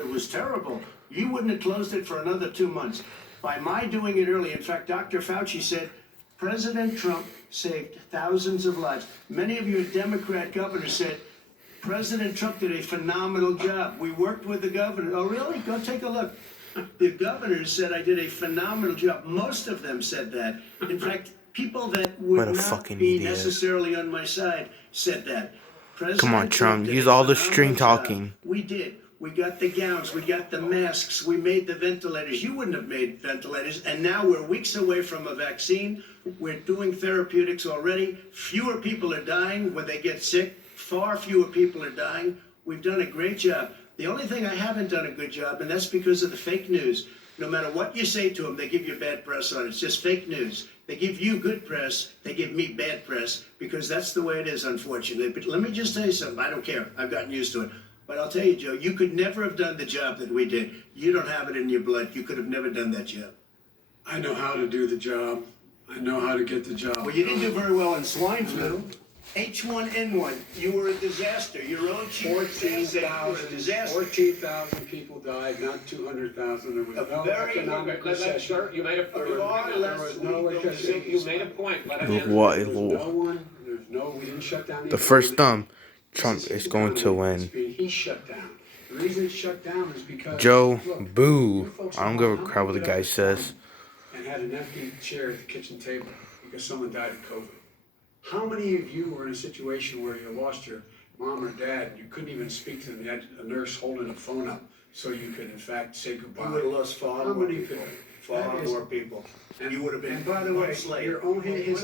It was terrible. You wouldn't have closed it for another 2 months. By my doing it early, in fact, Dr. Fauci said, President Trump saved thousands of lives. Many of your Democrat governors said, President Trump did a phenomenal job. We worked with the governor. Oh, really? Go take a look. The governors said I did a phenomenal job. Most of them said that. In fact, people that would not be necessarily on my side said that. Come on, Trump. Use all the string talking. We did. We got the gowns. We got the masks. We made the ventilators. You wouldn't have made ventilators. And now we're weeks away from a vaccine. We're doing therapeutics already. Fewer people are dying when they get sick. Far fewer people are dying. We've done a great job. The only thing I haven't done a good job, and that's because of the fake news. No matter what you say to them, they give you bad press on it. It's just fake news. They give you good press, they give me bad press, because that's the way it is, unfortunately. But let me just tell you something. I don't care. I've gotten used to it. But I'll tell you, Joe, you could never have done the job that we did. You don't have it in your blood. You could have never done that job. I know how to do the job. I know how to get the job. Well, you didn't do very well in swine flu. H1N1, you were a disaster. Your own chief said you were a disaster. 14,000 people died, not 200,000. There was no economic recession. Sir, you made a There was no recession. You made a point. Let him Look answer. what We didn't shut down the first thumb. Trump is going to win. He shut down. The reason it shut down is because Joe, look, boo. I don't give a crap what the guy says. and had an empty chair at the kitchen table because someone died of COVID. How many of you were in a situation where you lost your mom or dad and you couldn't even speak to them? You had a nurse holding the phone up so you could, in fact, say goodbye. You would have lost far How more many people. people? Far That is- more people. And You would have been. And by the way, months late. your own, his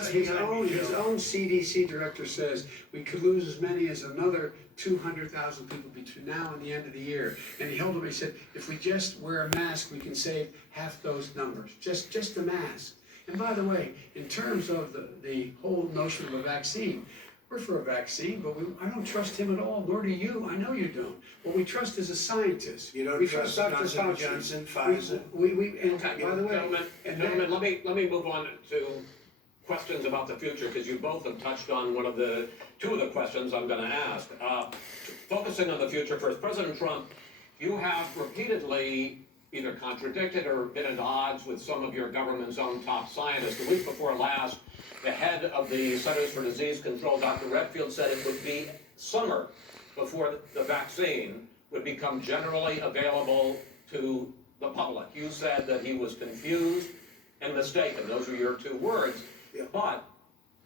Joe. own CDC director says we could lose as many as another 200,000 people between now and the end of the year. And he held up, he said, if we just wear a mask, we can save half those numbers. Just the mask. And by the way, in terms of the whole notion of a vaccine, we're for a vaccine, but I don't trust him at all, nor do you. I know you don't. What we trust is a scientist. You don't We trust Dr. Johnson Fauci. Johnson, Pfizer? And Okay, by the way, gentlemen, let me move on to questions about the future, because you both have touched on two of the questions I'm going to ask. Focusing on the future first, President Trump, you have repeatedly either contradicted or been at odds with some of your government's own top scientists. The week before last, the head of the Centers for Disease Control, Dr. Redfield, said it would be summer before the vaccine would become generally available to the public. You said that he was confused and mistaken. Those are your two words. Yeah. But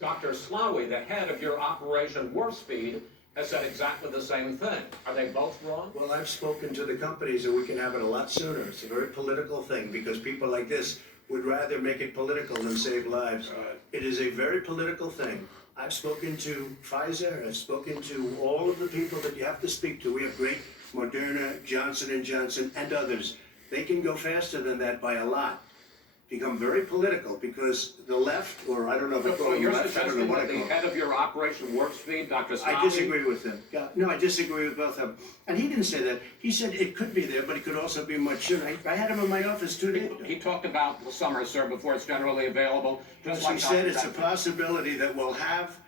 Dr. Slaoui, the head of your Operation Warp Speed, has said exactly the same thing. Are they both wrong? Well, I've spoken to the companies and we can have it a lot sooner. It's a very political thing because people like this would rather make it political than save lives. It is a very political thing. I've spoken to Pfizer, I've spoken to all of the people that you have to speak to. We have great Moderna, Johnson & Johnson, and others. They can go faster than that by a lot. Become very political because the left, or I don't know if I call So them you're left, I don't know suggesting what I that call the them. head of your Operation Warp Speed, Dr. Slaoui? I disagree with him. Yeah, no, I disagree with both of them. And he didn't say that. He said it could be there, but it could also be much sooner. I had him in my office 2 days ago. He talked about the summer, sir, before it's generally available. Just He like said Dr. it's a Redfield. possibility that we'll have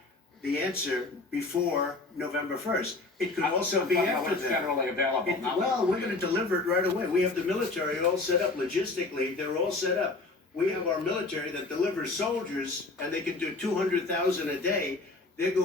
the answer before November 1st. It could also be I'm talking about after when it's that. generally available. not Well, when- we're going to deliver it right away. We have the military all set up logistically. They're all set up. We have our military that delivers soldiers, and they can do 200,000 a day. They're going